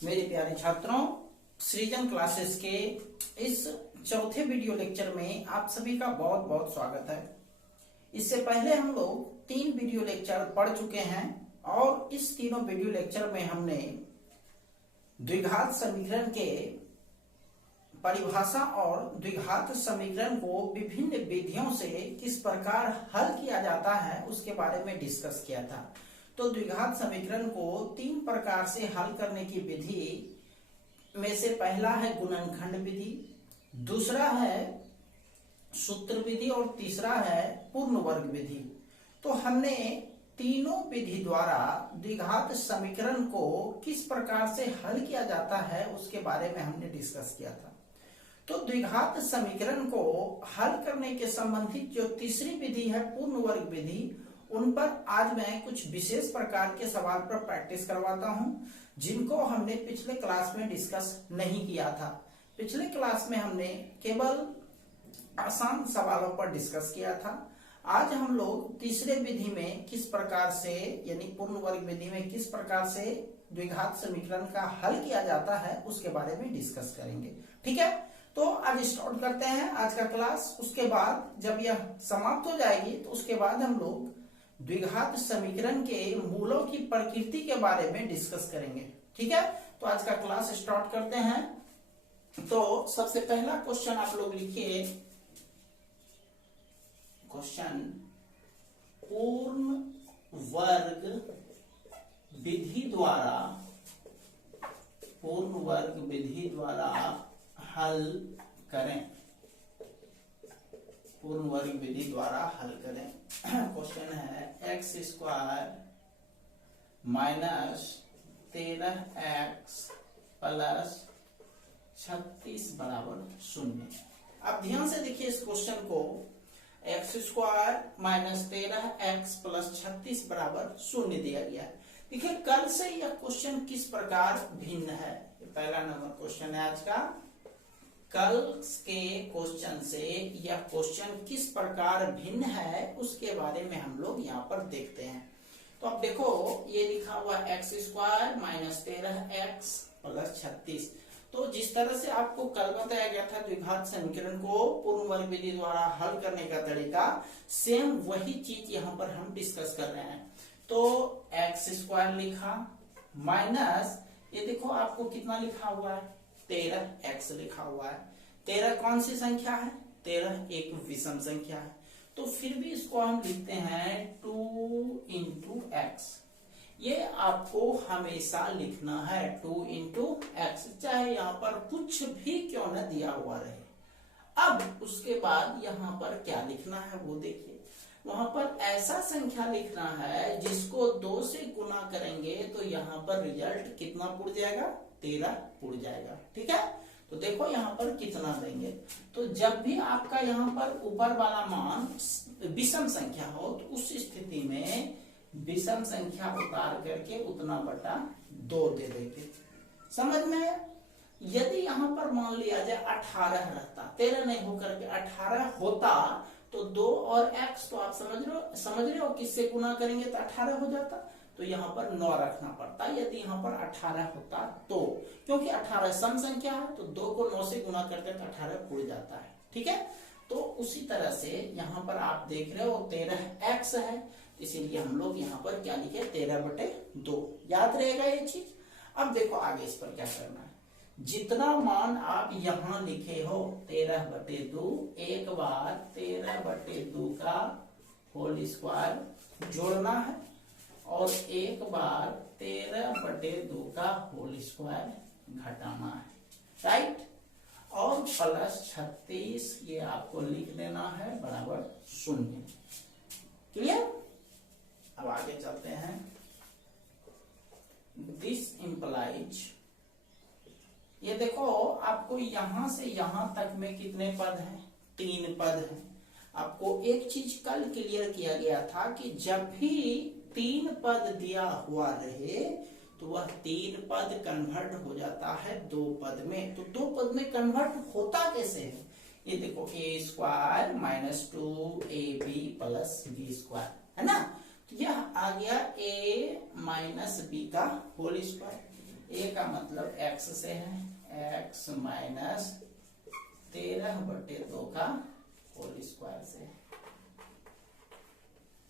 मेरे प्यारे छात्रों, सृजन क्लासेस के इस चौथे वीडियो लेक्चर में आप सभी का बहुत बहुत स्वागत है। इससे पहले हम लोग 3 वीडियो लेक्चर पढ़ चुके हैं और इस तीनों वीडियो लेक्चर में हमने द्विघात समीकरण के परिभाषा और द्विघात समीकरण को विभिन्न विधियों से किस प्रकार हल किया जाता है उसके बारे में डिस्कस किया था। तो द्विघात समीकरण को 3 प्रकार से हल करने की विधि में से पहला है गुणनखंड विधि, दूसरा है सूत्र विधि और तीसरा है पूर्ण वर्ग विधि। तो हमने तीनों विधि द्वारा द्विघात समीकरण को किस प्रकार से हल किया जाता है उसके बारे में हमने डिस्कस किया था। तो द्विघात समीकरण को हल करने के संबंधित जो तीसरी विधि है पूर्ण वर्ग विधि, उन पर आज मैं कुछ विशेष प्रकार के सवाल पर प्रैक्टिस करवाता हूं, जिनको हमने पिछले क्लास में डिस्कस नहीं किया था। पिछले क्लास में हमने केवल आसान सवालों पर डिस्कस किया था। आज हम लोग तीसरे विधि में किस प्रकार से यानी पूर्ण वर्ग विधि में किस प्रकार से द्विघात समीकरण का हल किया जाता है उसके बारे में डिस्कस करेंगे। ठीक है, तो आज स्टार्ट करते हैं आज का क्लास। उसके बाद जब यह समाप्त हो जाएगी तो उसके बाद हम लोग द्विघात समीकरण के मूलों की प्रकृति के बारे में डिस्कस करेंगे। ठीक है, तो आज का क्लास स्टार्ट करते हैं। तो सबसे पहला क्वेश्चन आप लोग लिखिए, क्वेश्चन पूर्ण वर्ग विधि द्वारा हल करें। पूर्ण वर्ग विधि द्वारा हल करें। क्वेश्चन है x square minus 13x plus 36 बराबर 0। अब ध्यान से देखिए इस क्वेश्चन को, x square minus 13x plus 36 बराबर 0 दिया गया है। देखिए कल से यह क्वेश्चन किस प्रकार भिन्न है, पहला नंबर क्वेश्चन है आज का। कल के क्वेश्चन से यह क्वेश्चन किस प्रकार भिन्न है उसके बारे में हम लोग यहाँ पर देखते हैं। तो अब देखो ये लिखा हुआ x square minus 13x plus 36। तो जिस तरह से आपको कल बताया गया था द्विघात समीकरण को पूर्ण वर्ग विधि द्वारा हल करने का तरीका, सेम वही चीज यहाँ पर हम डिस्कस कर रहे हैं। तो x स्क्वायर लिखा माइनस ये देखो आपको कितना लिखा हुआ है, 13x लिखा हुआ है। 13 कौन सी संख्या है, 13 एक विषम संख्या है। तो फिर भी इसको हम लिखते हैं 2 इंटू एक्स। ये आपको हमेशा लिखना है 2 इंटू एक्स, चाहे यहाँ पर कुछ भी क्यों न दिया हुआ रहे। अब उसके बाद यहाँ पर क्या लिखना है वो देखिए, वहां पर ऐसा संख्या लिखना है जिसको 2 से गुना करेंगे तो यहाँ पर रिजल्ट कितना पुड़ जाएगा, 13 पुड़ जाएगा। ठीक है, तो देखो यहाँ पर कितना देंगे। तो जब भी आपका यहाँ पर ऊपर वाला मान विषम संख्या हो तो उस स्थिति में विषम संख्या उतार करके उतना बटा 2 दे देंगे। समझ में? यदि यहाँ पर मान लिया जाए 18 रहता, 13 नहीं होकर के 18 होता तो 2 और x तो आप समझ रहे हो किससे गुना करेंगे तो 18 हो जाता। तो यहाँ पर 9 रखना पड़ता यदि यहाँ पर 18 होता तो, क्योंकि 18 सम संख्या है तो 2 को 9 से गुना करते तो 18 पूर्ण जाता है। ठीक है, तो उसी तरह से यहाँ पर आप देख रहे हो 13x है, तो इसीलिए हम लोग यहाँ पर क्या लिखे 13/2। याद रहेगा ये चीज। अब देखो आगे इस पर क्या करना है। जितना मान आप यहाँ लिखे हो 13/2, एक बार 13/2 का होल स्क्वायर जोड़ना है और एक बार 13/2 का होल स्क्वायर घटाना है, राइट। और प्लस 36 ये आपको लिख देना है बराबर 0। क्लियर? अब आगे चलते हैं। दिस इंप्लाइज, ये देखो आपको यहां से यहां तक में कितने पद हैं, 3 पद हैं। आपको एक चीज कल क्लियर किया गया था कि जब भी 3 पद दिया हुआ रहे तो वह 3 पद कन्वर्ट हो जाता है 2 पद में। तो 2 पद में कन्वर्ट होता कैसे है, ये देखो a square minus 2ab plus b square है ना। तो यह आ गया a माइनस b का होल स्क्वायर। ए का मतलब x से है, x माइनस 13/2 का होल स्क्वायर से।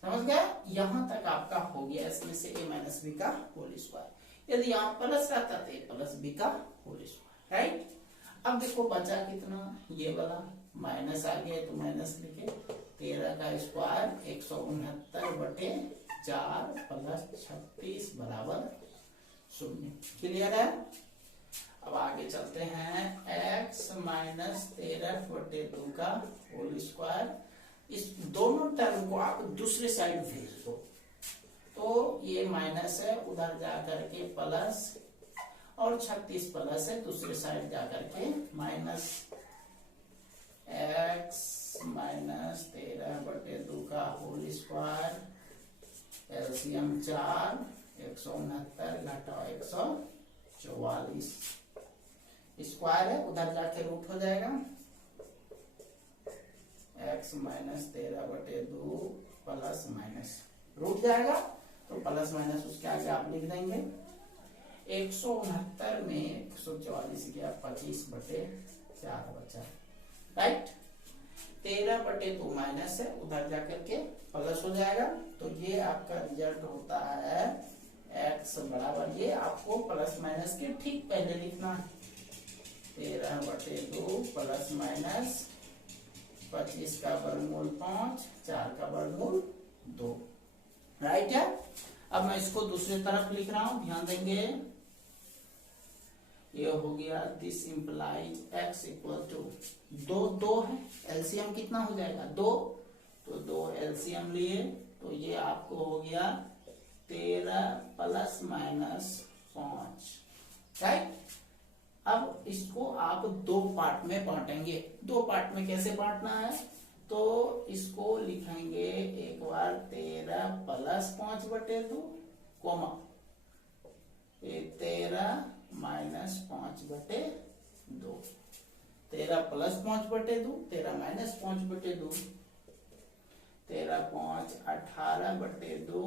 समझ गया? यहां तक आपका हो गया। इसमें से a माइनस बी का होल स्क्वायर। यदि यहाँ प्लस रहता तो a प्लस बी का होल स्क्वायर, राइट। अब देखो बचा कितना, ये वाला माइनस आ गया तो माइनस लिखे, 13 का स्क्वायर 169/4 प्लस 36 बराबर 0। क्लियर है? अब आगे चलते हैं। x माइनस 13/2 का होल स्क्वायर, इस दोनों टर्म को आप दूसरे साइड भेज दो तो ये माइनस है, उधर जाकर के प्लस, और 36 प्लस है, दूसरे साइड जाकर के माइनस। x माइनस 13/2 का होल स्क्वायर, एलसीएम 4, 169 घटाओ 144 स्क्वायर है, उधर जाके रूट हो जाएगा। x minus 13/2 plus minus root जाएगा तो प्लस माइनस उसके आगे आप लिख देंगे। 169 में 144 गया, 25/4 बचा, राइट। 13/2 माइनस है, उधर जाकर के प्लस हो जाएगा। तो ये आपका रिजल्ट होता है x बराबर, ये आपको प्लस माइनस के ठीक पहले लिखना है, 13/2 प्लस माइनस 25 का वर्गमूल 5, 4 का वर्गमूल 2, राइट है। अब मैं इसको दूसरी तरफ लिख रहा हूं, ध्यान देंगे। ये हो गया, this implies x equal to 2 है, एलसीएम कितना हो जाएगा 2, तो 2 एलसीएम लिए तो ये आपको हो गया 13 प्लस माइनस 5, राइट। अब इसको आप 2 पार्ट में बांटेंगे। 2 पार्ट में कैसे बांटना है, तो इसको लिखेंगे एक बार 13 plus 5/2 comma 13 minus 5/2, 13 plus 5/2, 13 minus 5/2, 13 5 18/2,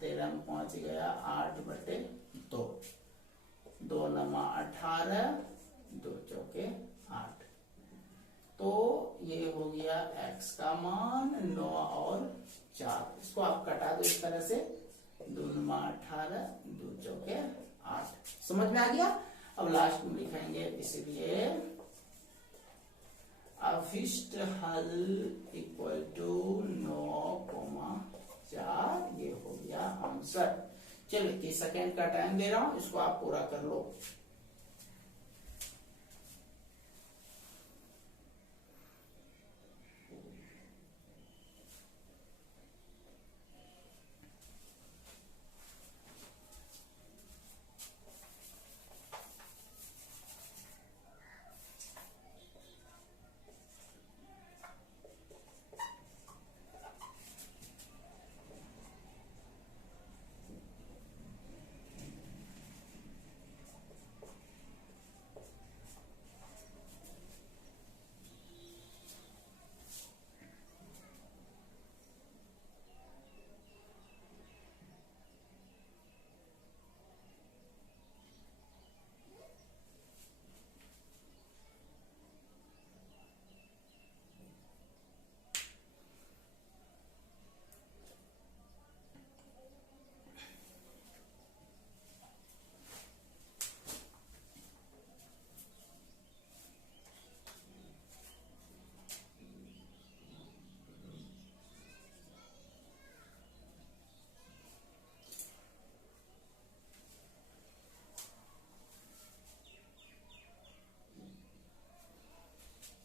13 में 5 गया 8/2, 2 नमा 18, 2 चौके 8, तो ये हो गया x का मान 9 और 4। इसको आप कटा दो इस तरह से, 2 नमा 18, 2 चौके 8। समझ में आ गया? अब लास्ट में लिखेंगे, इसलिए अभिष्ट हल इक्वल टू 9,4, ये हो गया आंसर। चलिए 30 सेकेंड का टाइम दे रहा हूं, इसको आप पूरा कर लो।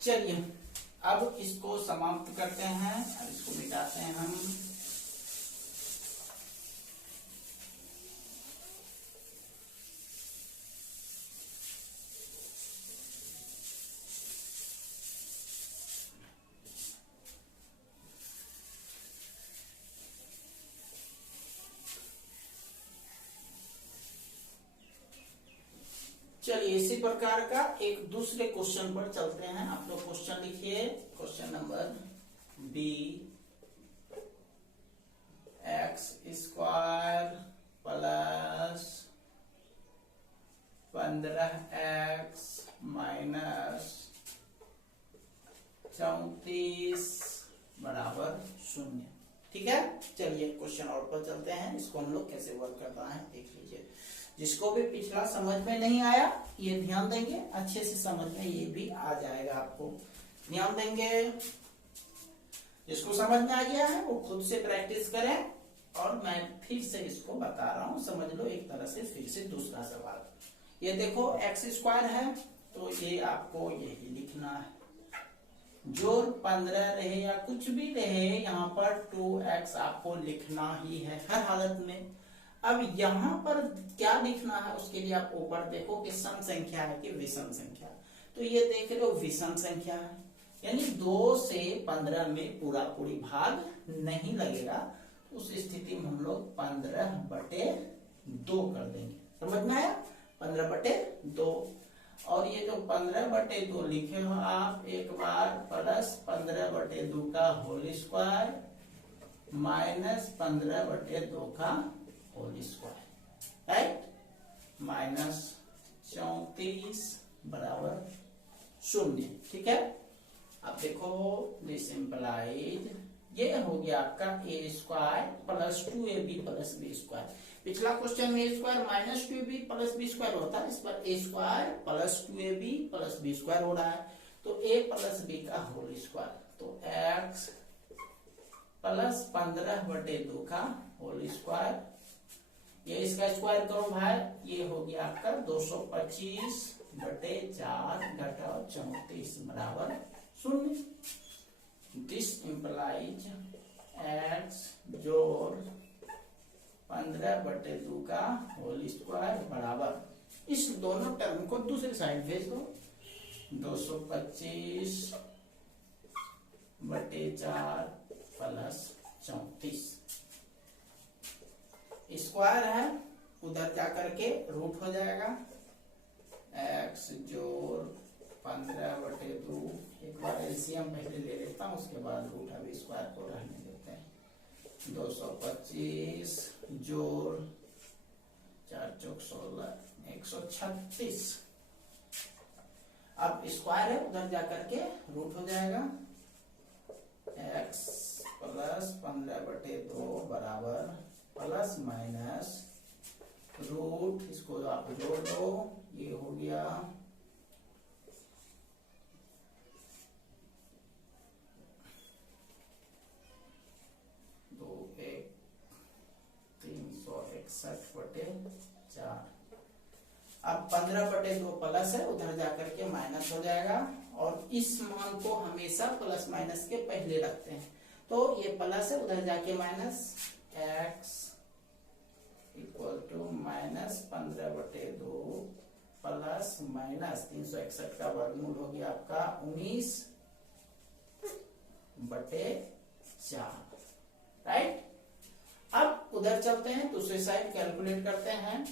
चलिए अब इसको समाप्त करते हैं, अब इसको मिटाते हैं हम। चलिए इसी प्रकार का एक दूसरे क्वेश्चन पर चलते हैं। आप लोग क्वेश्चन लिखिए, question number B, x² plus शून्य। ठीक है, चलिए क्वेश्चन और पर चलते हैं, इसको हम लोग कैसे वर्क करता है देख लीजिए। जिसको भी पिछला समझ में नहीं आया ये ध्यान देंगे, अच्छे से समझ में ये भी आ जाएगा आपको, ध्यान देंगे। जिसको समझ में आ गया है वो खुद से प्रैक्टिस करें, और मैं फिर से इसको बता रहा हूं, समझ लो एक तरह से। फिर से दूसरा सवाल, ये देखो एक्स स्क्वायर है, तो ये आपको यही लिखना है, जोड़ 15 रहे या कुछ भी रहे, यहाँ पर 2x आपको लिखना ही है हर हालत में। अब यहाँ पर क्या लिखना है उसके लिए आप ऊपर देखो कि सम संख्या है कि विषम संख्या, तो ये देख रहे हो विषम संख्या है, यानी 2 से 15 में पूरा पूरी भाग नहीं लगेगा। उस स्थिति में हम लोग 15/2 कर देंगे, समझ में आया, 15/2। और ये जो 15/2 लिखे हो आप एक बार, प्लस 15/2 का होल स्क्वायर माइनस 15/2 का होल स्क्वायर, राइट, माइनस 34 बराबर 0। ठीक है, अब देखो दिस इम्प्लाइज ये हो गया आपका a square plus 2ab plus b square. पिछला क्वेश्चन में a square minus 2ab plus b square होता है, इस पर a square plus 2ab plus b square हो रहा है, तो a प्लस b का होल स्क्वायर, तो x प्लस 15/2 का होल स्क्वायर, ये इसका स्क्वायर करो भाई, ये हो गया आपका 225/4 घटाओ 34 बराबर 0। दिस इम्प्लाइज x जोड़ 15/2 का होल स्क्वायर बराबर, इस दोनों टर्म को दूसरी साइड भेज दो, 225/4 प्लस 34, स्क्वायर है उधर जाकर के रूट हो जाएगा, x जोड़ 15/2, एक बार एलसीएम पहले ले लेता हूँ उसके बाद रूट, अभी स्क्वायर को रहने देते हैं, 225 जोड़ 4 चौक 16 136, अब स्क्वायर है उधर जाकर के रूट हो जाएगा, x प्लस 15/2 बराबर प्लस माइनस रूट, इसको आप जोड़ दो, ये हो गया 361/4। अब 15/2 प्लस है उधर जाकर के माइनस हो जाएगा, और इस मान को हमेशा प्लस माइनस के पहले रखते हैं, तो ये प्लस है उधर जाके minus, x equal to minus 15/2 plus minus 361 का वर्गमूल हो गया आपका 19/4, राइट। अब उधर चलते हैं, दूसरी साइड कैलकुलेट करते हैं।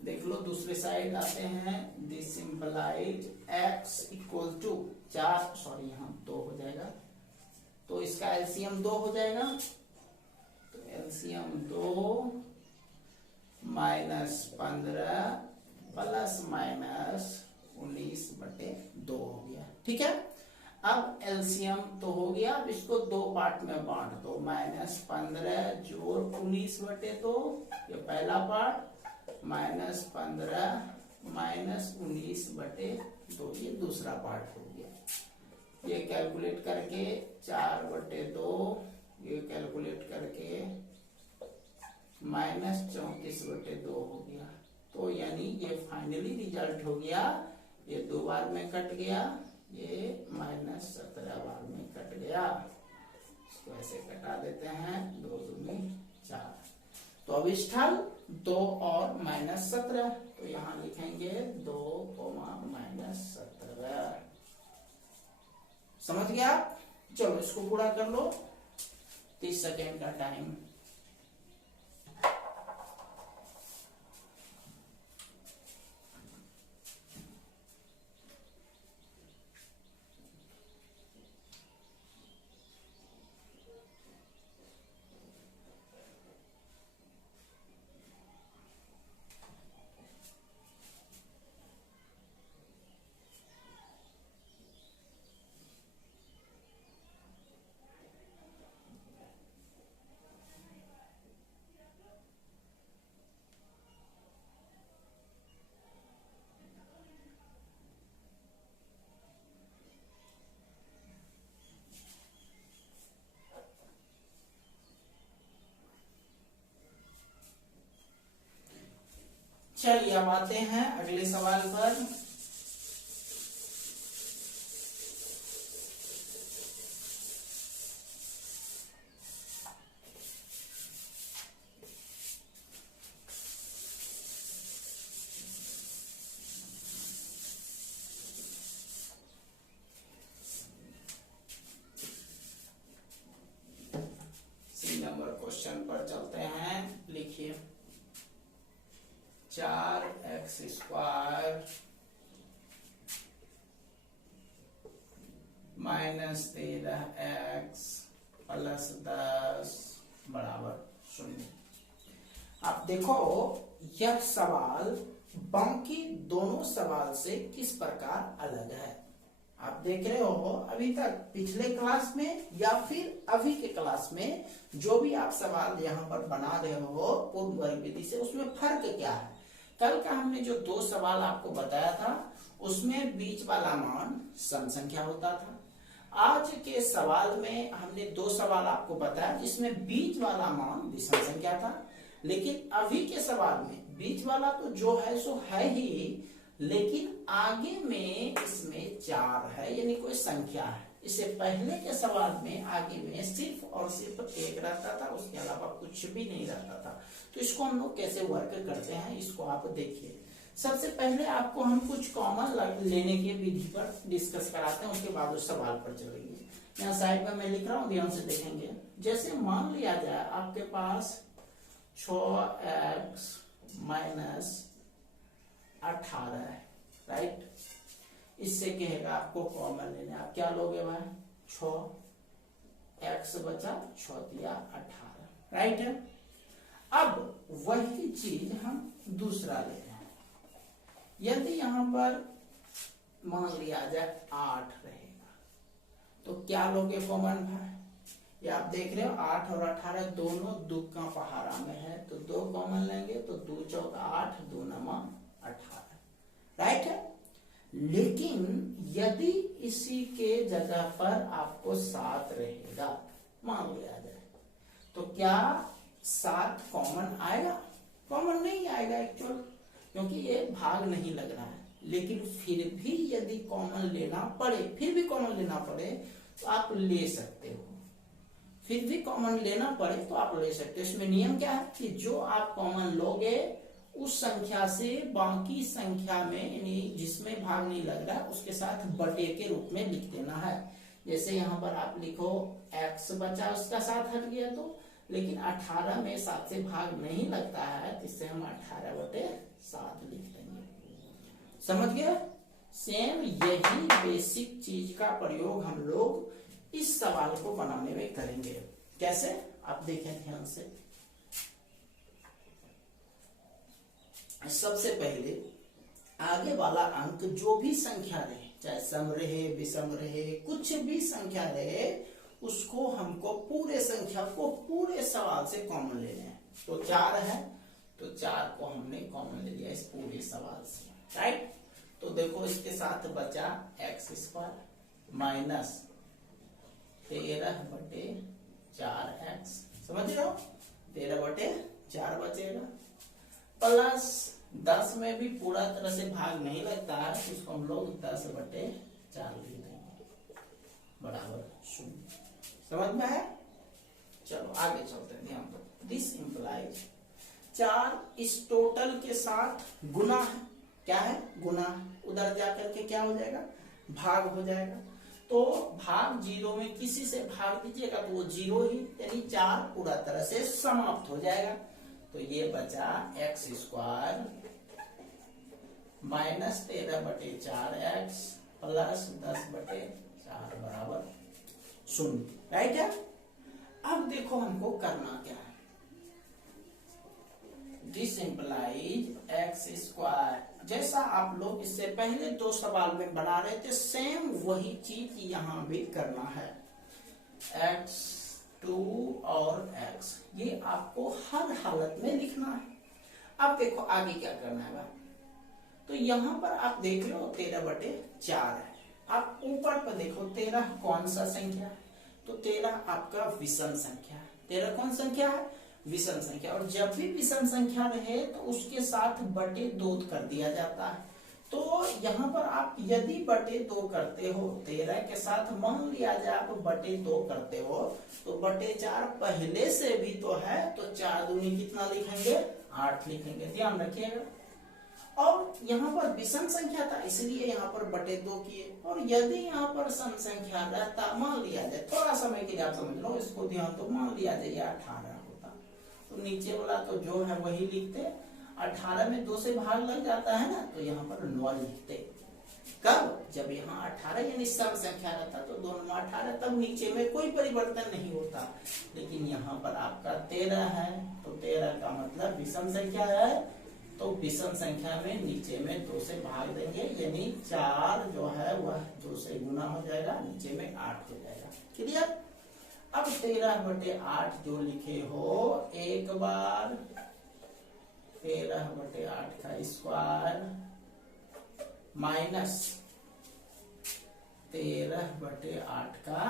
देख लो दूसरी साइड आते हैं, this implied x equal to 4, sorry यहाँ 2 हो जाएगा, तो इसका एलसीएम 2 हो जाएगा, तो एलसीएम 2 माइनस 15 प्लस माइनस 19/2 हो गया। ठीक है, अब एलसीएम तो हो गया, अब इसको 2 पार्ट में बांट दो, माइनस 15 जोड़ 19/2, ये पहला पार्ट, माइनस 15 माइनस 19/2, ये दूसरा पार्ट हो गया। ये कैलकुलेट करके 4/2, ये कैलकुलेट करके माइनस 34/2 हो गया, तो यानी ये फाइनली रिजल्ट हो गया, ये 2 बार में कट गया, ये माइनस 17 बार में कट गया, इसको ऐसे कटा देते हैं, 2 दूनी 4, तो अब स्थल 2 और माइनस 17, तो यहाँ लिखेंगे 2, माइनस 17, समझ गया। चलो इसको पूरा कर लो, 30 सेकेंड का टाइम। चलिए अब आते हैं अगले सवाल पर। नंबर क्वेश्चन पर चलते हैं। लिखिए 4x² माइनस 13x प्लस 10 बराबर 0। आप देखो यह सवाल बाकी दोनों सवाल से किस प्रकार अलग है। आप देख रहे हो अभी तक पिछले क्लास में या फिर अभी के क्लास में जो भी आप सवाल यहाँ पर बना रहे हो पूर्व वर्ग विधि से, उसमें फर्क क्या है। कल का हमने जो 2 सवाल आपको बताया था उसमें बीच वाला मान सम संख्या होता था। आज के सवाल में हमने 2 सवाल आपको बताया जिसमें बीच वाला मान विषम संख्या था, लेकिन अभी के सवाल में बीच वाला तो जो है सो है ही, लेकिन आगे में इसमें 4 है यानी कोई संख्या है। इससे पहले के सवाल में आगे में सिर्फ और सिर्फ 1 रहता था, उसके अलावा कुछ भी नहीं रहता था। तो इसको हम लोग कैसे वर्क करते हैं इसको आप देखिए। सबसे पहले आपको हम कुछ कॉमन लेने की विधि पर डिस्कस कराते हैं, उसके बाद उस सवाल पर चलेंगे। यहाँ साइड में मैं लिख रहा हूँ, ध्यान से देखेंगे। जैसे मान लिया जाए आपके पास 6x माइनस 18 है, राइट। इससे कहेगा आपको कॉमन लेना, आप क्या लोगे भाई 6x बचा 6 दिया 18, राइट है। अब वही चीज हम दूसरा ले रहे हैं। यदि यहां पर मान लिया जाए 8 रहेगा तो क्या लोगे कॉमन भाई। ये आप देख रहे हो 8 और 18 दोनों 2 का पहाड़ा में है, तो 2 कॉमन लेंगे तो 2 चौका 8, 2 नमा 18, राइट है। लेकिन यदि इसी के जगह पर आपको 7 रहेगा मान लिया जाए, तो क्या 7 कॉमन आएगा? कॉमन नहीं आएगा एक्चुअल, क्योंकि ये भाग नहीं लग रहा है। लेकिन फिर भी यदि कॉमन लेना पड़े, फिर भी कॉमन लेना पड़े तो आप ले सकते हो। फिर भी कॉमन लेना पड़े तो आप ले सकते हो। इसमें नियम क्या है कि जो आप कॉमन लोगे उस संख्या से बाकी संख्या में यानी जिसमें भाग नहीं लग रहा उसके साथ बटे के रूप में लिख देना है। जैसे यहाँ पर आप लिखो x बचा उसका 7 हट गया तो, लेकिन 18 में 7 से भाग नहीं लगता है तो इससे हम 18/7 लिख देंगे। समझ गए? सेम यही बेसिक चीज का प्रयोग हम लोग इस सवाल को बनाने में करेंगे। कैसे आप देखें ध्यान से। सबसे पहले आगे वाला अंक जो भी संख्या रहे, चाहे सम रहे विषम रहे कुछ भी संख्या रहे, उसको हमको पूरे संख्या को पूरे सवाल से कॉमन लेना है। तो 4 है तो 4 को हमने कॉमन ले लिया इस पूरे सवाल से, राइट। तो देखो इसके साथ बचा x² माइनस 13/4x, समझ रहे हो 13/4 बचेगा, प्लस 10 में भी पूरा तरह से भाग नहीं लगता है तो इसको हम लोग 10/4 लिख देंगे बराबर 0। समझ में है? चलो आगे चलते हैं, ध्यान दो। दिस इंप्लाइज 4 इस टोटल के साथ गुना है। क्या है? गुना। उधर जाकर के क्या हो जाएगा? भाग हो जाएगा। तो भाग 0 में किसी से भाग दीजिएगा तो वो 0 ही, यानी 4 पूरा तरह से समाप्त हो जाएगा। तो ये बचा x² माइनस 13/4x प्लस 10/4 बराबर 0, राइट है। अब देखो हमको करना क्या है। दिस इंप्लाइज x², जैसा आप लोग इससे पहले 2 सवाल में बना रहे थे सेम वही चीज यहाँ भी करना है। x2 और x ये आपको हर हालत में लिखना है। अब देखो आगे क्या करना है। तो यहाँ पर आप देख लो 13/4 है। आप ऊपर पर देखो 13 कौन सा संख्या है? तो 13 आपका विषम संख्या है। 13 कौन संख्या है? विषम संख्या, और जब भी विषम संख्या रहे तो उसके साथ बटे 2 कर दिया जाता है। तो यहाँ पर आप यदि बटे 2 करते हो 13 के साथ, मान लिया जाए आप बटे 2 करते हो तो बटे 4 पहले से भी तो है, तो 4 दूनी कितना लिखेंगे 8 लिखेंगे, ध्यान रखिएगा। और यहाँ पर विषम संख्या था इसलिए यहाँ पर बटे 2 किए, और यदि यहाँ पर सम संख्या रहता, मान लिया जाए थोड़ा समय के लिए आप समझ लो इसको ध्यान, तो मान लिया जाए 18 होता तो नीचे वाला तो जो है वही लिखते, 18 में 2 से भाग लग जाता है ना, तो यहाँ पर 9 लिखते। कब? जब यहाँ 18 यानी सम संख्या रहता तो दोनों में 18, तब नीचे में कोई परिवर्तन नहीं होता। लेकिन यहाँ पर आपका 13 है तो 13 का मतलब विषम संख्या है, तो विषम संख्या में नीचे में 2 से भाग देंगे, यानी 4 जो है वह 2 से गुना हो जाएगा, नीचे में 8 हो जाएगा। क्लियर? अब 13/8 जो लिखे हो एक बार, 13/8 का स्क्वायर माइनस 13/8 का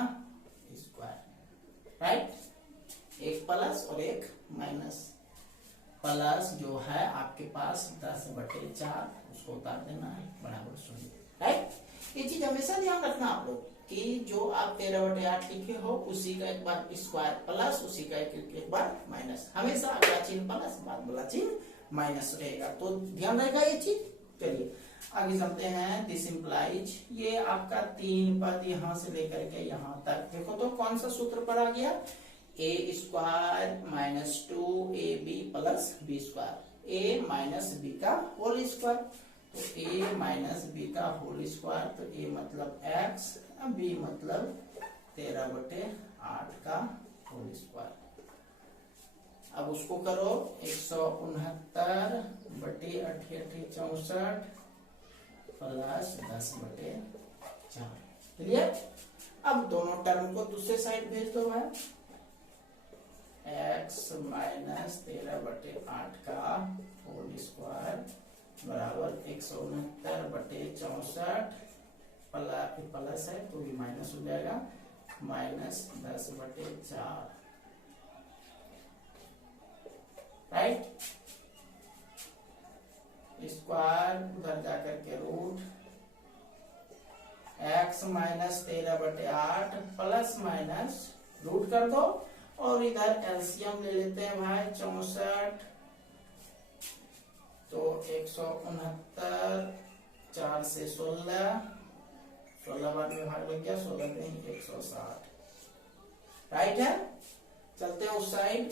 स्क्वायर, राइट? एक प्लस और एक माइनस। प्लस जो है आपके पास 10/4, उसको उतार देना है, बराबर 0, राइट? ये चीज हमेशा ध्यान रखना आप लोग कि जो आप 13/8 लिखे हो उसी का एक बार स्क्वायर प्लस, उसी का एक बार माइनस, हमेशा अगला चिन्ह प्लस बाद वाला चिन्ह माइनस रहेगा, तो ध्यान रहेगा ये चीज। चलिए आगे चलते हैं। दिस इंप्लाइज, ये आपका 3 पद यहाँ से लेकर के यहाँ तक देखो तो कौन सा सूत्र पर आ गया, a² - 2ab + b², a minus b का होल स्क्वायर, तो a - b का होल स्क्वायर, तो a मतलब x, b मतलब 13/8 का होल स्क्वायर। अब उसको करो 169/8 64 प्लस 10/4, क्लियर? अब दोनों टर्म को दूसरे साइड भेज दो भाई, x - 13/8 का होल स्क्वायर बराबर 169/64 प्लस है तो भी माइनस हो जाएगा, माइनस 10/4, राइट? स्क्वायर उधर जाकर के root, x - 13/8 plus minus root कर दो, और इधर एलसीएम ले लेते हैं भाई 64, तो 169, 4 से 16, 16 बाद में भाग लग गया, 16 में 160, राइट है? चलते हैं उस साइड,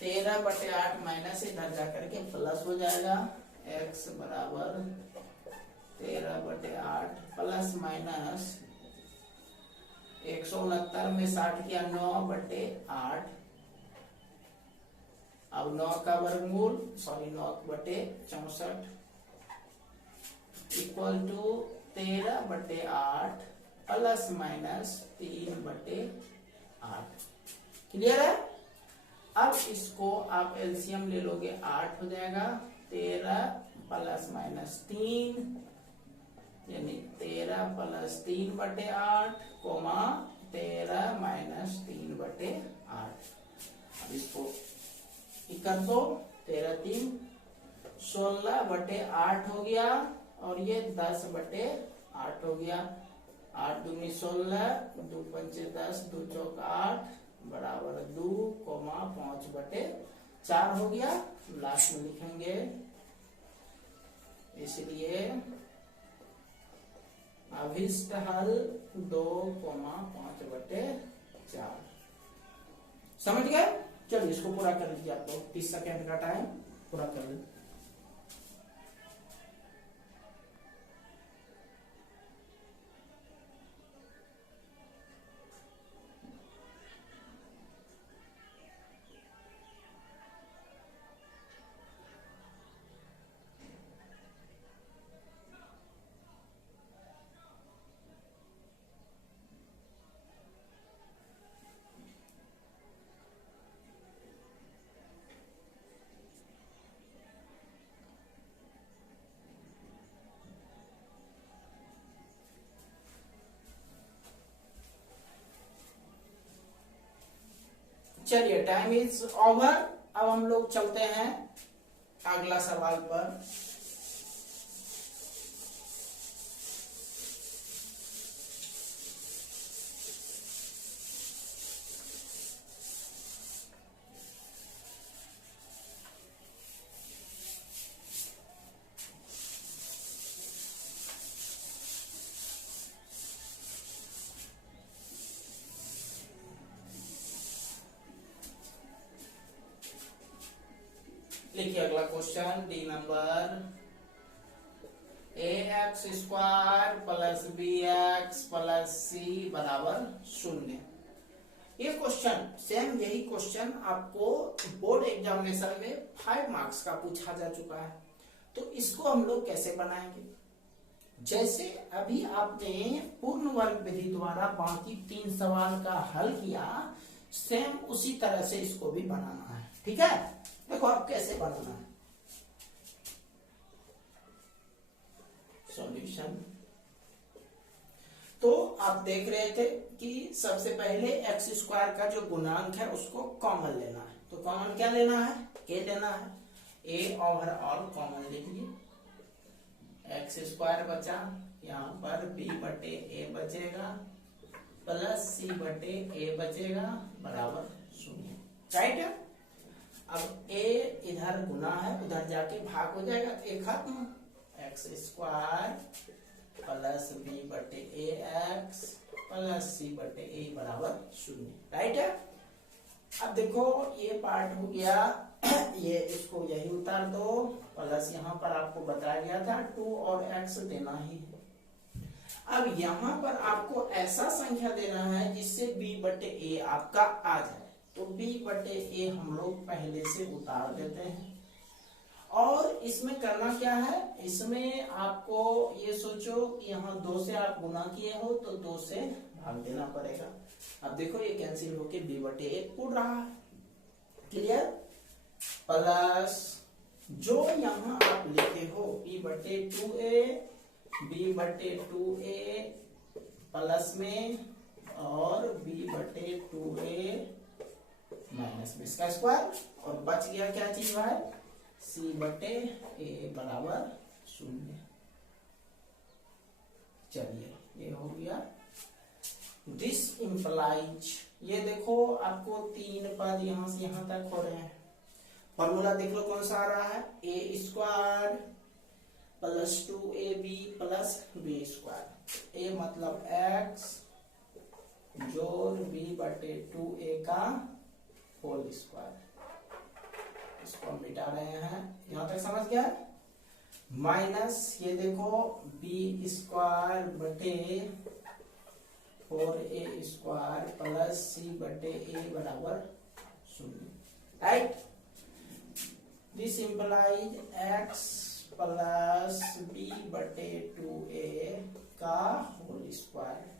13/8 माइनस इधर जाकर के प्लस हो जाएगा, x बराबर 13/8 प्लस माइनस 169 में 60 किया 9/8, अब 9 का वर्गमूल, sorry 9/64 equal to 13/8 plus minus 3/8, clear है? अब इसको आप एलसीएम ले लोगे 8 हो जाएगा, 13 प्लस माइनस 3 यानी 13 + 3/8 कोमा 13 - 3/8। अब इसको कर दो, 13 3 16/8 हो गया, और ये 10/8 हो गया, 8 दूनी 16, 2 पंचे 10, 2 चौक 8 बराबर 2, 5/4 हो गया। लास्ट में लिखेंगे, इसलिए अभिष्ट हल 2, 5/4। समझ गए? चलिए इसको पूरा कर लीजिए, आप लोग 30 सेकेंड का टाइम पूरा कर लीजिए। चलिए टाइम इज ओवर। अब हम लोग चलते हैं अगला सवाल पर। लिखिए अगला question d number, a x square plus b x plus c बराबर 0। ये क्वेश्चन सेम यही क्वेश्चन आपको बोर्ड एग्जामिनेशन में 5 मार्क्स का पूछा जा चुका है। तो इसको हम लोग कैसे बनाएंगे? जैसे अभी आपने पूर्ण वर्ग विधि द्वारा बाकी 3 सवाल का हल किया, सेम उसी तरह से इसको भी बनाना है। ठीक है, देखो आप कैसे बनाना है। सॉल्यूशन तो आप देख रहे थे कि सबसे पहले एक्स स्क्वायर का जो गुणांक है उसको कॉमन लेना है। तो कॉमन क्या लेना है? ए लेना है। ए ओवरऑल कॉमन लीजिए। एक्स स्क्वायर बचा, यहाँ पर बी बटे ए बचेगा प्लस सी बटे ए बचेगा बराबर 0। राइट है। अब ए इधर गुना है, उधर जाके भाग हो जाएगा, ए खत्म। एक्स स्क्वायर प्लस बी बटे ए एक्स प्लस सी बटे ए बराबर 0। राइट है। अब देखो ये पार्ट हो गया, ये इसको यही उतार दो, प्लस यहाँ पर आपको बताया गया था 2 और x देना ही है। अब यहाँ पर आपको ऐसा संख्या देना है जिससे b बटे ए आपका आ जाए। तो b बटे ए हम लोग पहले से उतार देते हैं। और इसमें करना क्या है, इसमें आपको ये सोचो कि यहाँ 2 से आप गुना किए हो तो 2 से भाग देना पड़ेगा। अब देखो ये कैंसिल होके b बटे ए उड़ रहा है। क्लियर? प्लस जो यहाँ आप लिखे हो b बटे 2a, b बटे 2a प्लस में और b बटे 2a माइनस में इसका स्क्वायर, और बच गया क्या चीज भाई? c बटे a बराबर 0। चलिए ये हो गया। दिस इम्प्लाइज, ये देखो आपको 3 पद यहां से यहां तक हो रहे हैं। फॉर्मूला देख लो कौन सा आ रहा है, a square plus 2ab plus b square. A मतलब x जोड़ b बटे 2a का होल स्क्वायर। इसको हम मिटा रहे हैं, यहां तक समझ गया। माइनस ये देखो बी स्क्वायर बटे 4a स्क्वायर प्लस सी बटे ए बराबर 0। Right. This implies x plus b बटे 2a का होल स्क्वायर।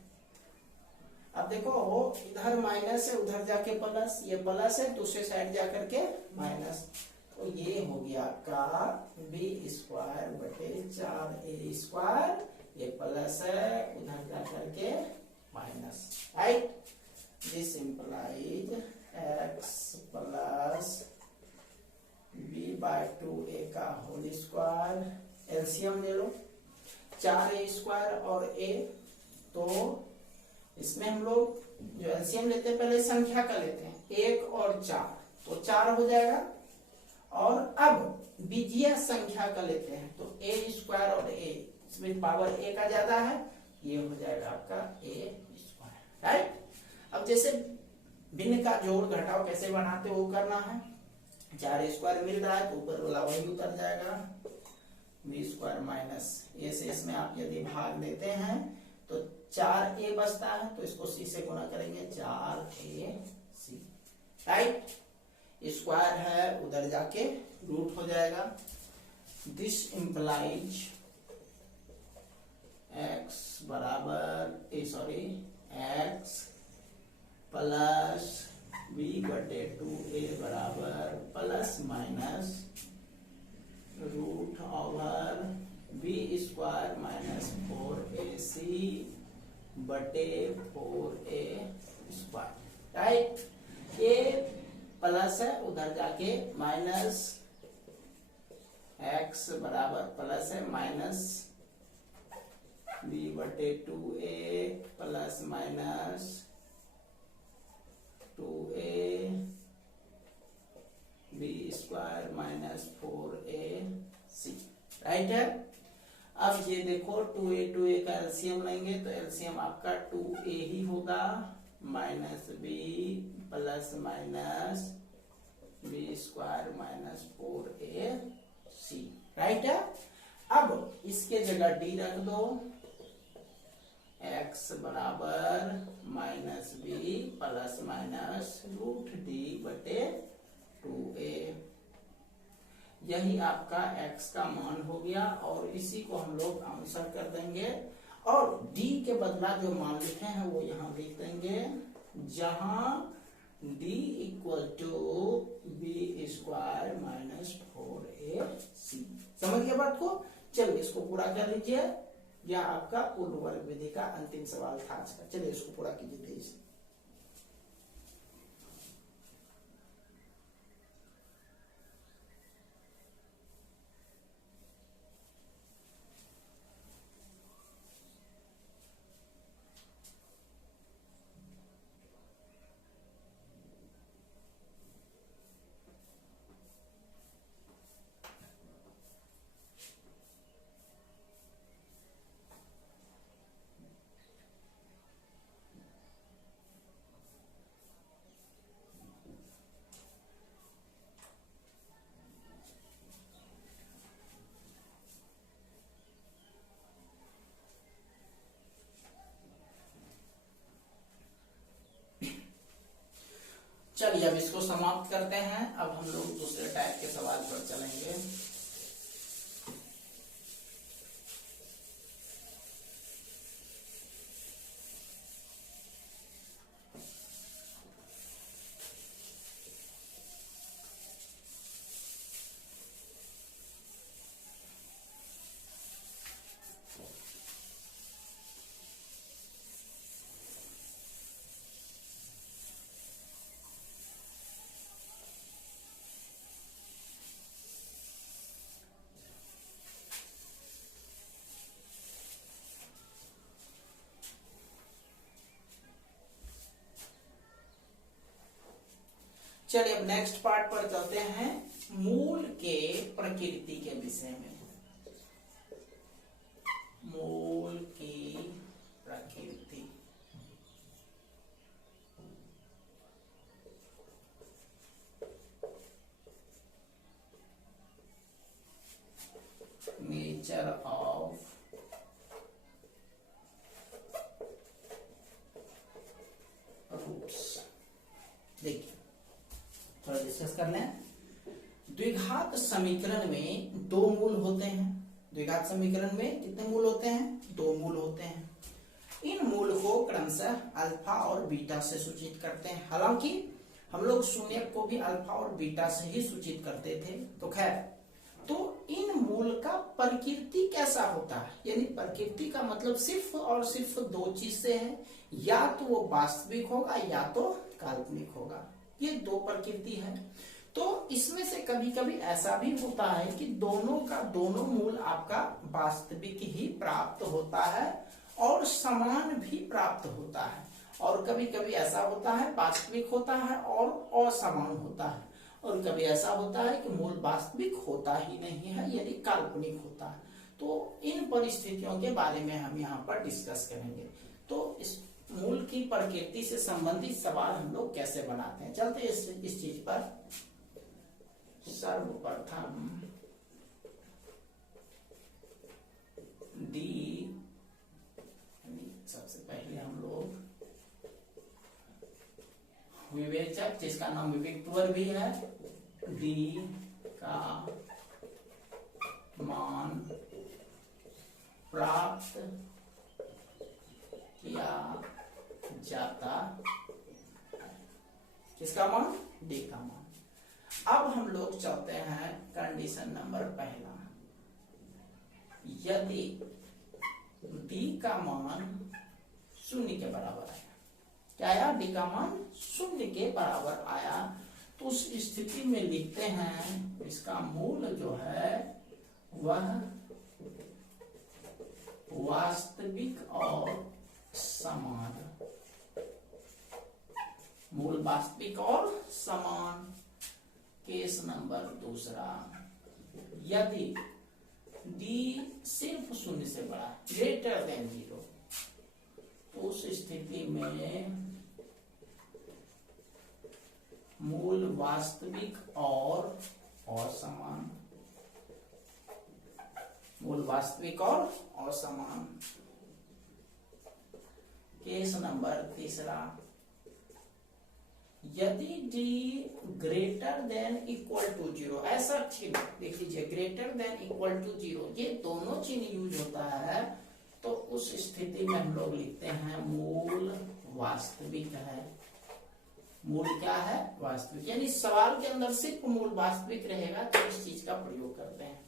अब देखो इधर माइनस है, उधर जाके प्लस, ये प्लस है, दूसरे साइड जाकर के माइनस। तो ये हो गया आपका बी स्क्वायर बटे 4a स्क्वायर, ये प्लस है, उधर जाकर के माइनस। Right. This implies x plus b by 2a का होल स्क्वायर। एलसीएम ले लो, 4a स्क्वायर और a, तो इसमें हम लोग जो एलसीएम लेते हैं पहले संख्या का लेते हैं, 1 और 4, तो 4 हो जाएगा। और अब बीजीय संख्या का लेते हैं तो a स्क्वायर और a, इसमें पावर a का ज्यादा है, ये हो जाएगा आपका a स्क्वायर। राइट। अब जैसे भिन्न का जोड़ घटाव कैसे बनाते वो करना है। 4a स्क्वायर मिल रहा है तो ऊपर वाला वही उतर जाएगा, b स्क्वायर माइनस a से इसमें आप यदि भाग देते हैं तो 4a बचता है, तो इसको c से गुना करेंगे 4ac। राइट। स्क्वायर है, उधर जाके रूट हो जाएगा। दिस इंप्लाइज x बराबर x प्लस b बटे 2a बराबर plus minus root over b square minus 4ac बटे 4a स्क्वायर। राइट। ये प्लस है, उधर जाके माइनस x बराबर प्लस है माइनस b बटे 2a plus minus 2a b square minus 4ac, right है। अब ये देखो 2a का एलसीएम लेंगे तो एलसीएम आपका 2a ही होगा minus b plus minus b square minus 4ac, right है। अब इसके जगह d रख दो, x बराबर minus b plus minus root d बटे 2a, यही आपका x का मान हो गया और इसी को हम लोग आंसर कर देंगे और d के बदला जो मान लिखे हैं वो यहाँ लिख देंगे, जहां d equal to b square minus 4ac। समझ गए बात को? चलिए इसको पूरा कर लीजिए। यह आपका पूर्ण वर्ग विधि का अंतिम सवाल था आज का। चलिए इसको पूरा कीजिए प्लीज। चलिए अब इसको समाप्त करते हैं। अब हम लोग दूसरे टाइप के सवाल पर चलेंगे। चलिए अब नेक्स्ट पार्ट पर चलते हैं, मूल के प्रकृति के विषय में। मूल की प्रकृति। Nature of roots. देखिए थोड़ा डिस्कस कर लें। द्विघात समीकरण में दो मूल होते हैं। द्विघात समीकरण में कितने मूल होते हैं? दो मूल होते हैं। इन मूल को क्रमशः अल्फा और बीटा से सूचित करते हैं। हालांकि हम लोग शून्य को भी अल्फा और बीटा से ही सूचित करते थे। तो खैर, तो इन मूल का प्रकृति कैसा होता है? यानी प्रकृति का मतलब सिर्फ और सिर्फ दो चीज से है, या तो वो वास्तविक होगा या तो काल्पनिक होगा। ये दो प्रकृति है। तो इसमें से कभी कभी ऐसा भी होता है कि दोनों का दोनों मूल आपका वास्तविक ही प्राप्त होता है और समान भी प्राप्त होता है, और कभी कभी ऐसा होता है वास्तविक होता है और असमान होता है, और कभी ऐसा होता है कि मूल वास्तविक होता ही नहीं है, यानी काल्पनिक होता है। तो इन परिस्थितियों के बारे में हम यहाँ पर डिस्कस करेंगे। तो इस मूल की प्रकृति से संबंधित सवाल हम लोग कैसे बनाते हैं, चलते इस चीज पर। सर्वप्रथम डी, सबसे पहले हम लोग विवेचक, जिसका नाम विवेक्तवर भी है, डी का मान प्राप्त किया जाता है। किसका मान? डी का मान। अब हम लोग चलते हैं कंडीशन नंबर पहला। यदि डी का मान शून्य के बराबर आया, क्या आया? डी का मान शून्य के बराबर आया, तो उस स्थिति में लिखते हैं इसका मूल जो है वह वास्तविक और समान, मूल वास्तविक और समान। केस नंबर दूसरा, यदि डी सिर्फ शून्य से बड़ा ग्रेटर देन 0, तो उस स्थिति में मूल वास्तविक और असमान, मूल वास्तविक और असमान। केस नंबर तीसरा, यदि d greater than equal to 0, ऐसा चिन्ह देख लीजिए, ग्रेटर देन इक्वल टू 0, ये दोनों चिन्ह यूज होता है, तो उस स्थिति में हम लोग लिखते हैं मूल वास्तविक है। मूल क्या है? वास्तविक। यानी सवाल के अंदर सिर्फ मूल वास्तविक रहेगा तो इस चीज का प्रयोग करते हैं,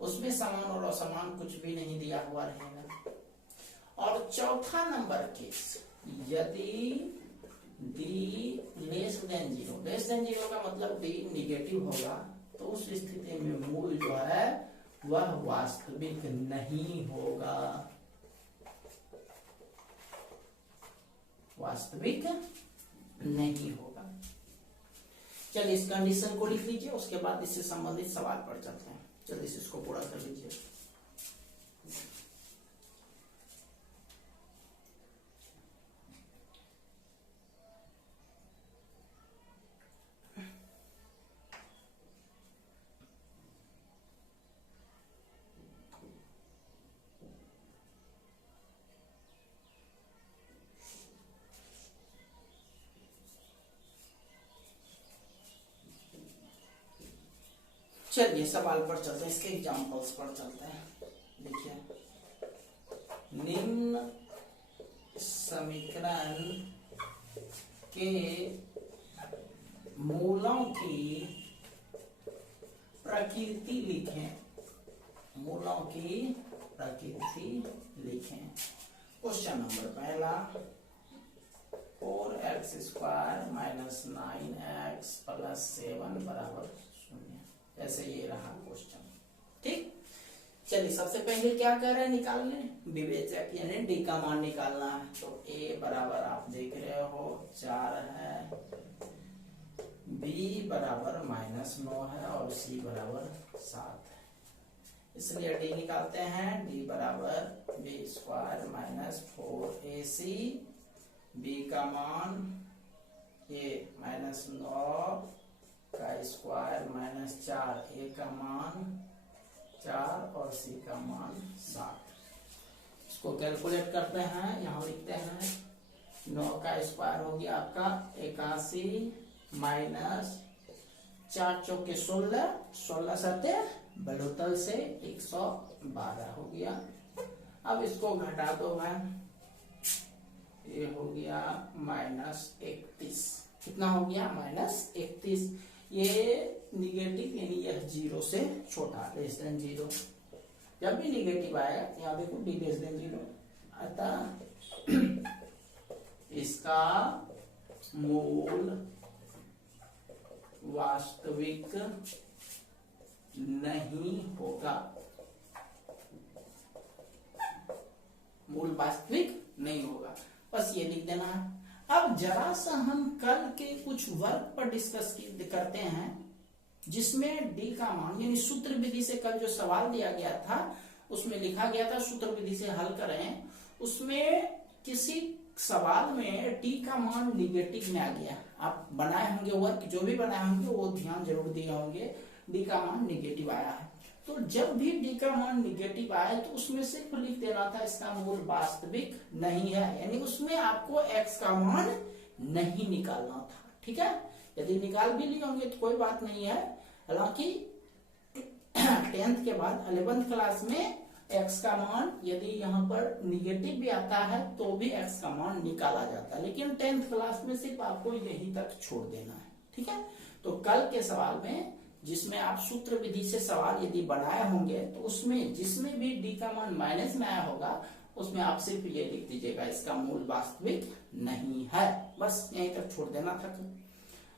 उसमें समान और असमान कुछ भी नहीं दिया हुआ रहेगा। और चौथा नंबर केस, यदि d less than 0, less than 0 का मतलब d निगेटिव होगा, तो उस स्थिति में मूल जो है वह वास्तविक नहीं होगा, वास्तविक नहीं होगा। चलिए इस कंडीशन को लिख लीजिए, उसके बाद इससे संबंधित सवाल पर चलते हैं। चलिए इसको पूरा कर लीजिए। चलिए सवाल पर चलते हैं, इसके एग्जांपल्स पर चलते हैं। देखिए, निम्न समीकरण के मूलों की प्रकृति लिखें, मूलों की प्रकृति लिखें। क्वेश्चन नंबर पहला, 4x² - 9x + 7 = 0। ऐसे ये रहा क्वेश्चन। ठीक, चलिए सबसे पहले क्या कर रहे हैं, निकालने विवेचक यानी डी का मान निकालना है। तो a बराबर आप देख रहे हो 4 है, b बराबर -9 है और c बराबर 7 है, इसलिए d निकालते हैं। d बराबर b² - 4ac, b का मान a -9 का स्क्वायर -4, a का मान 4 और c का मान 7। इसको कैलकुलेट करते हैं, यहाँ लिखते हैं 9 का स्क्वायर हो गया आपका 81 माइनस 4 चौके 16, 16 सत्ते बढ़ोतल से 112 हो गया। अब इसको घटा दो मैं, ये हो गया -31। कितना हो गया? -31। ये निगेटिव यानी यह 0 से छोटा, लेस देन 0। जब भी निगेटिव आएगा यहाँ देखो d लेस देन 0, अतः इसका मूल वास्तविक नहीं होगा, मूल वास्तविक नहीं होगा। बस ये लिख देना है। अब जरा सा हम कल के कुछ वर्क पर डिस्कस करते हैं, जिसमें डी का मान यानी सूत्र विधि से कल जो सवाल दिया गया था उसमें लिखा गया था सूत्र विधि से हल करें। उसमें किसी सवाल में डी का मान निगेटिव में आ गया। आप बनाए होंगे वर्क, जो भी बनाए होंगे वो ध्यान जरूर दिए होंगे, डी का मान निगेटिव आया है। तो जब भी डी का मान निगेटिव आए तो उसमें सिर्फ लिख देना था इसका मूल वास्तविक नहीं है, यानी उसमें आपको x का मान नहीं निकालना था। ठीक है, यदि निकाल भी लिए होंगे तो कोई बात नहीं है। हालांकि 10th के बाद 11th क्लास में x का मान यदि यहाँ पर निगेटिव भी आता है तो भी x का मान निकाला जाता है, लेकिन 10th क्लास में सिर्फ आपको यही तक छोड़ देना है। ठीक है, तो कल के सवाल में जिसमें आप सूत्र विधि से सवाल यदि बनाए होंगे तो उसमें जिसमें भी डी का मान माइनस में आया होगा उसमें आप सिर्फ ये लिख दीजिएगा इसका मूल वास्तविक नहीं है, बस यहीं तक छोड़ देना था।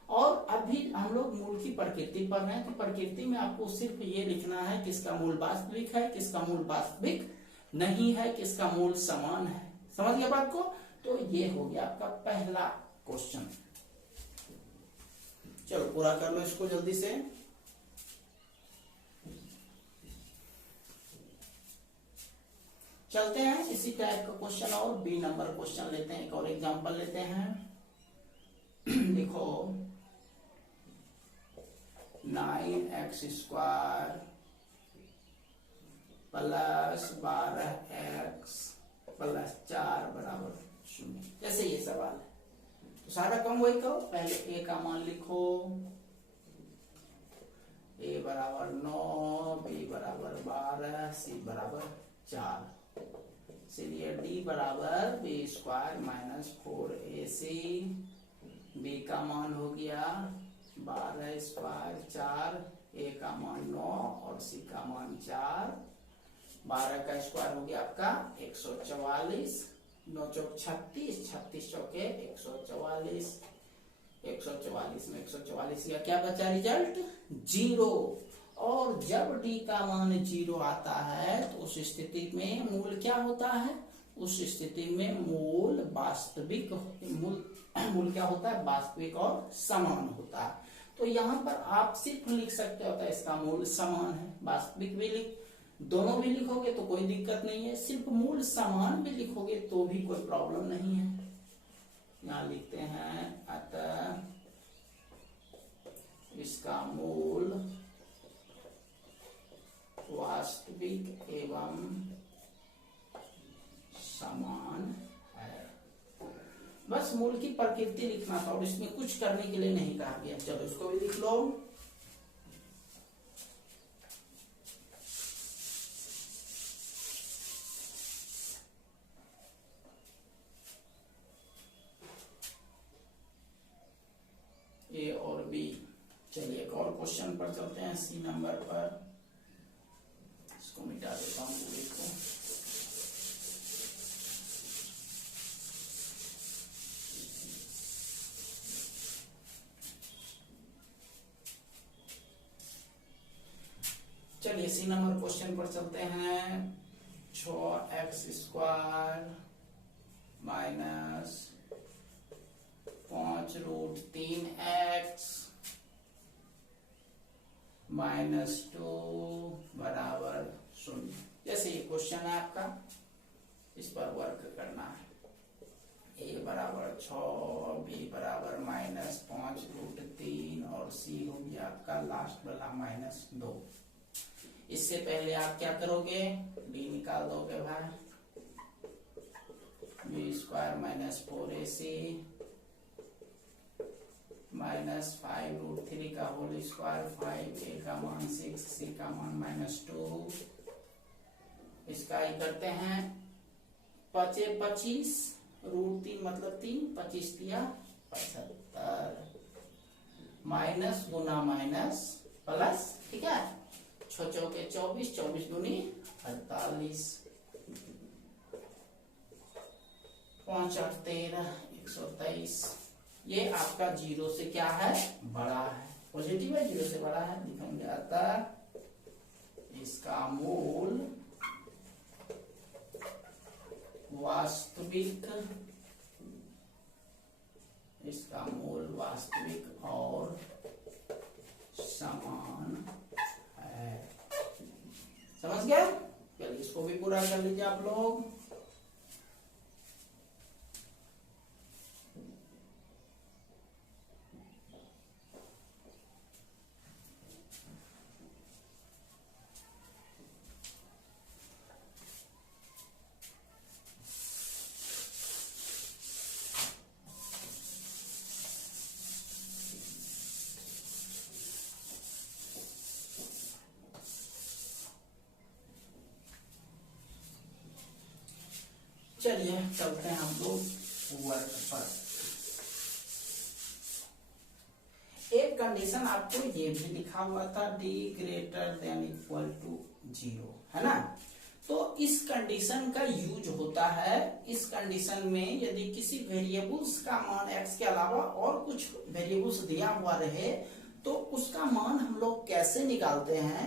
और अभी हम लोग मूल की प्रकृति पढ़ रहे हैं, तो प्रकृति में आपको सिर्फ ये लिखना है किसका मूल वास्तविक है, किसका मूल वास्तविक नहीं है, किसका मूल समान है। समझ गया बात को? तो ये हो गया आपका पहला क्वेश्चन। चलो पूरा कर लो इसको जल्दी से। चलते हैं इसी टाइप का क्वेश्चन और बी नंबर क्वेश्चन लेते हैं, एक और एग्जांपल लेते हैं। देखो 9x² प्लस 12x प्लस 4 बराबर 0। जैसे ये सवाल है तो सारा काम वही करो। पहले a का मान लिखो, a बराबर 9, b बराबर 12, c बराबर 4। चलिए d बराबर b² माइनस 4ac, b का मान हो गया 12² 4, a का मान 9 और c का मान 4। 12 का स्क्वायर हो गया आपका 144, 9 चौक 36, 36 चौके 144, 144 में 144 का क्या बचा रिजल्ट 0। और जब d का मान 0 आता है तो उस स्थिति में मूल क्या होता है, उस स्थिति में मूल वास्तविक, मूल क्या होता है, वास्तविक और समान होता है। तो यहाँ पर आप सिर्फ लिख सकते होता है इसका मूल समान है, वास्तविक भी लिख, दोनों भी लिखोगे तो कोई दिक्कत नहीं है, सिर्फ मूल समान भी लिखोगे तो भी कोई प्रॉब्लम नहीं है। यहाँ लिखते हैं अतः इसका मूल वास्तविक एवं समान है। बस मूल की प्रकृति लिखना था और इसमें कुछ करने के लिए नहीं कहा गया। चलो इसको भी लिख लो। ए और बी। चलिए एक और क्वेश्चन पर चलते हैं, सी नंबर पर। इसको मिटा देता हूँ पूरे को। चलिए सी नंबर क्वेश्चन पर चलते हैं। 6x² माइनस 5√3x माइनस 2 बराबर 0। जैसे ये क्वेश्चन है आपका, इस पर वर्क करना है। a बराबर 6, b बराबर माइनस 5√3 और c हो गया आपका लास्ट वाला माइनस 2। इससे पहले आप क्या करोगे, d निकाल दोगे भाई। b² माइनस 4ac माइनस 5√3 का होल स्क्वायर 5, a का मान 6, c का मान माइनस 2। इसका ही करते हैं 25 √3 मतलब 3, 25 दिया 75 माइनस गुना माइनस प्लस, ठीक है। 6 चौके 24, 24 दूनी 48, 5 8 13, 123। ये आपका 0 से क्या है, बड़ा है, पॉजिटिव है, 0 से बड़ा है। लिखेंगे अतः इसका मूल वास्तविक, इसका मूल वास्तविक और समान है। समझ गया? चलिए इसको भी पूरा कर लीजिए आप लोग। चलिए चलते हैं हम लोग वर्क पर। एक कंडीशन आपको ये भी लिखा हुआ था, d > 0, है ना। तो इस कंडीशन का यूज होता है। इस कंडीशन में यदि किसी वेरिएबल्स का मान x के अलावा और कुछ वेरिएबल्स दिया हुआ रहे तो उसका मान हम लोग कैसे निकालते हैं,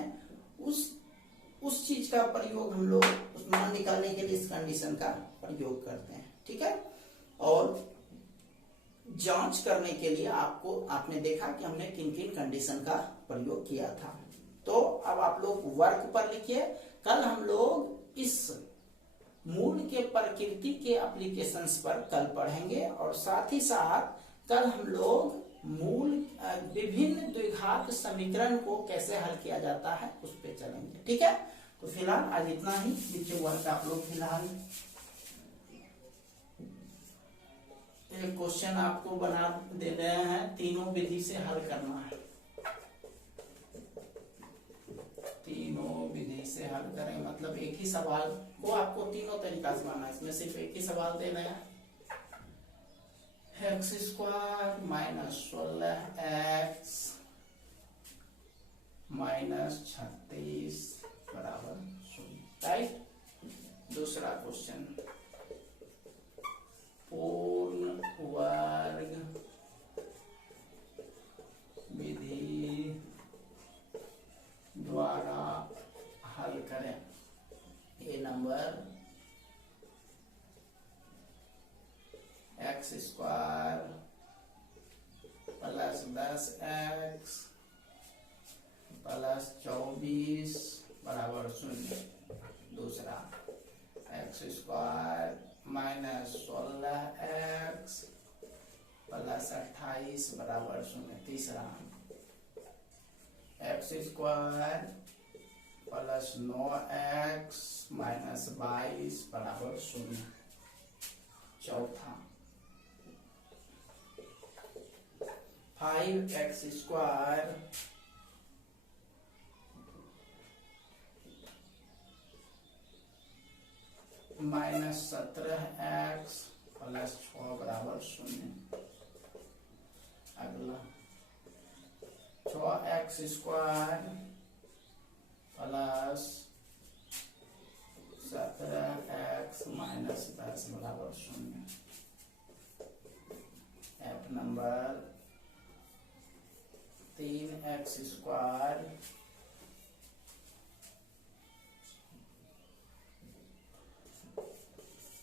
उस चीज का प्रयोग हम लोग उस मान निकालने के लिए इस कंडीशन का प्रयोग करते हैं। ठीक है, और जांच करने के लिए आपने देखा कि हमने किन किन कंडीशन का प्रयोग किया था। तो अब आप लोग वर्क पर लिखिए। कल हम लोग इस मूल के प्रकृति के एप्लीकेशंस पर कल पढ़ेंगे और साथ ही साथ कल हम लोग मूल विभिन्न द्विघात समीकरण को कैसे हल किया जाता है उस पे चलेंगे। ठीक है, तो फिलहाल आज इतना ही। लिखिए वर्क आप लोग। फिलहाल एक क्वेश्चन आपको बना दे रहे हैं, तीनों विधि से हल करना है। तीनों विधि से हल करें मतलब एक ही सवाल को आपको तीनों तरीका से बनाना है। इसमें सिर्फ एक ही सवाल दे रहे हैं, x square minus 16x minus 36 बराबर 0। राइट। दूसरा क्वेश्चन, पूर्ण वर्ग विधि द्वारा हल करें। A number x square plus 10x plus 24 बराबर 0। दूसरा, x square minus 16x plus 28 बराबर 0। तीसरा, x square plus 9x minus 22 बराबर 0। चौथा, 5x square minus 17x plus 6 बराबर 0। अगला, 6x square plus 17x minus 10 बराबर 0। F number, 3x square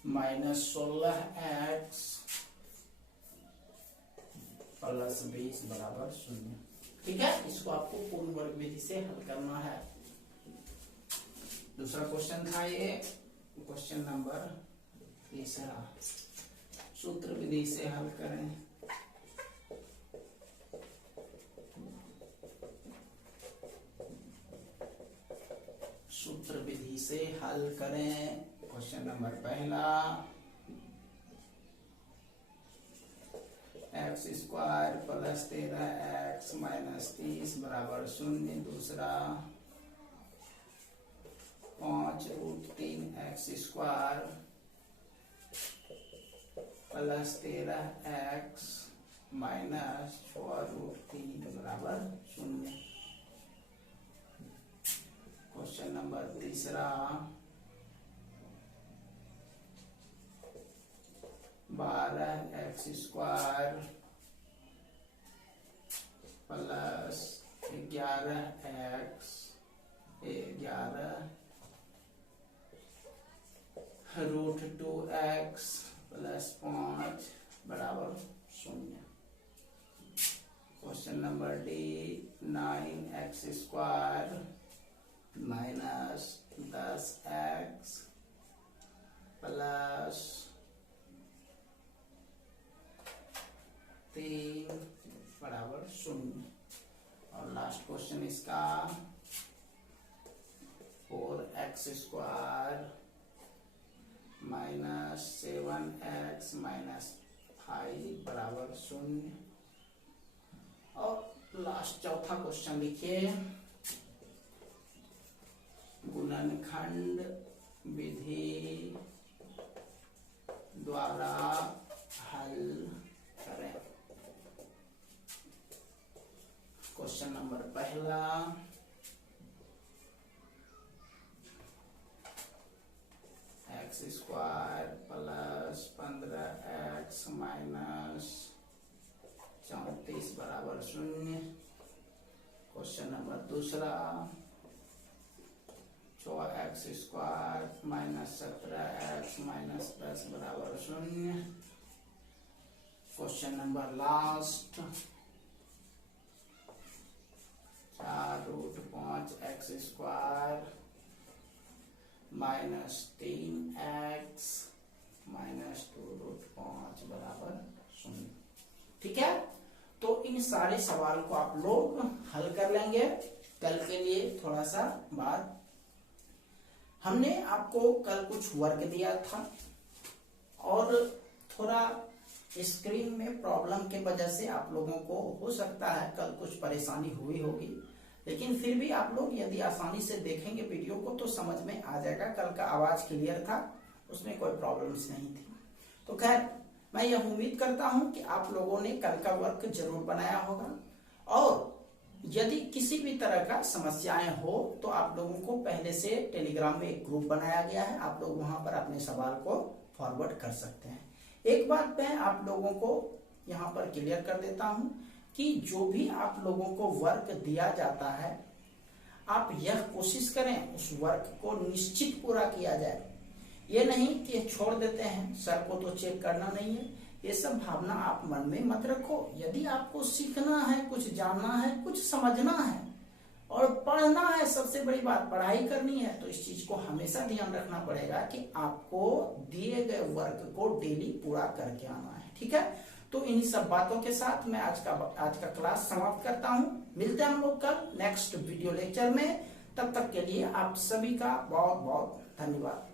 minus 16x plus 20 बराबर 0। ठीक है, इसको आपको पूर्ण वर्ग विधि से हल करना है। दूसरा क्वेश्चन था ये, क्वेश्चन नंबर तीसरा, सूत्र विधि से हल करें। सूत्र विधि से हल करें। क्वेश्चन नंबर पहला, x square plus 13x minus 30 बराबर 0। दूसरा, 5√3x square plus 13x minus 6√3 बराबर 0। क्वेश्चन नंबर तीसरा, 12x square plus 11x 11√2x plus 5 बराबर 0। Question number D, 9x square minus 10x plus 3 बराबर 0। और लास्ट क्वेश्चन इसका, 4x square minus 7x minus 5 बराबर 0। और लास्ट चौथा क्वेश्चन लिखिए, गुणनखंड विधि द्वारा हल करें। क्वेश्चन नंबर पहला, x square plus 15x minus 34 बराबर 0। क्वेश्चन नंबर दूसरा, 4x square minus 17x minus 10 बराबर 0। Question number last, 4√5x square minus 3x minus 2√5 बराबर 0। ठीक है, तो इन सारे सवाल को आप लोग हल कर लेंगे कल के लिए। थोड़ा सा बाद हमने आपको कल कुछ वर्क दिया था और थोड़ा स्क्रीन में प्रॉब्लम के वजह से आप लोगों को हो सकता है कल कुछ परेशानी हुई होगी, लेकिन फिर भी आप लोग यदि आसानी से देखेंगे वीडियो को तो समझ में आ जाएगा। कल का आवाज क्लियर था, उसमें कोई प्रॉब्लम्स नहीं थी। तो खैर, मैं यह उम्मीद करता हूं कि आप लोगों ने कल का वर्क जरूर बनाया होगा, और यदि किसी भी तरह का समस्याएं हो तो आप लोगों को पहले से टेलीग्राम में एक ग्रुप बनाया गया है, आप लोग वहां पर अपने सवाल को फॉरवर्ड कर सकते हैं। एक बात मैं आप लोगों को यहाँ पर क्लियर कर देता हूं कि जो भी आप लोगों को वर्क दिया जाता है, आप यह कोशिश करें उस वर्क को निश्चित पूरा किया जाए। ये नहीं कि छोड़ देते हैं, सर को तो चेक करना नहीं है, ये सब भावना आप मन में मत रखो। यदि आपको सीखना है, कुछ जानना है, कुछ समझना है और पढ़ना है, सबसे बड़ी बात पढ़ाई करनी है, तो इस चीज को हमेशा ध्यान रखना पड़ेगा कि आपको दिए गए वर्क को डेली पूरा करके आना है। ठीक है, तो इन्हीं सब बातों के साथ मैं आज का क्लास समाप्त करता हूं। मिलते हैं हम लोग कल नेक्स्ट वीडियो लेक्चर में। तब तक के लिए आप सभी का बहुत बहुत धन्यवाद।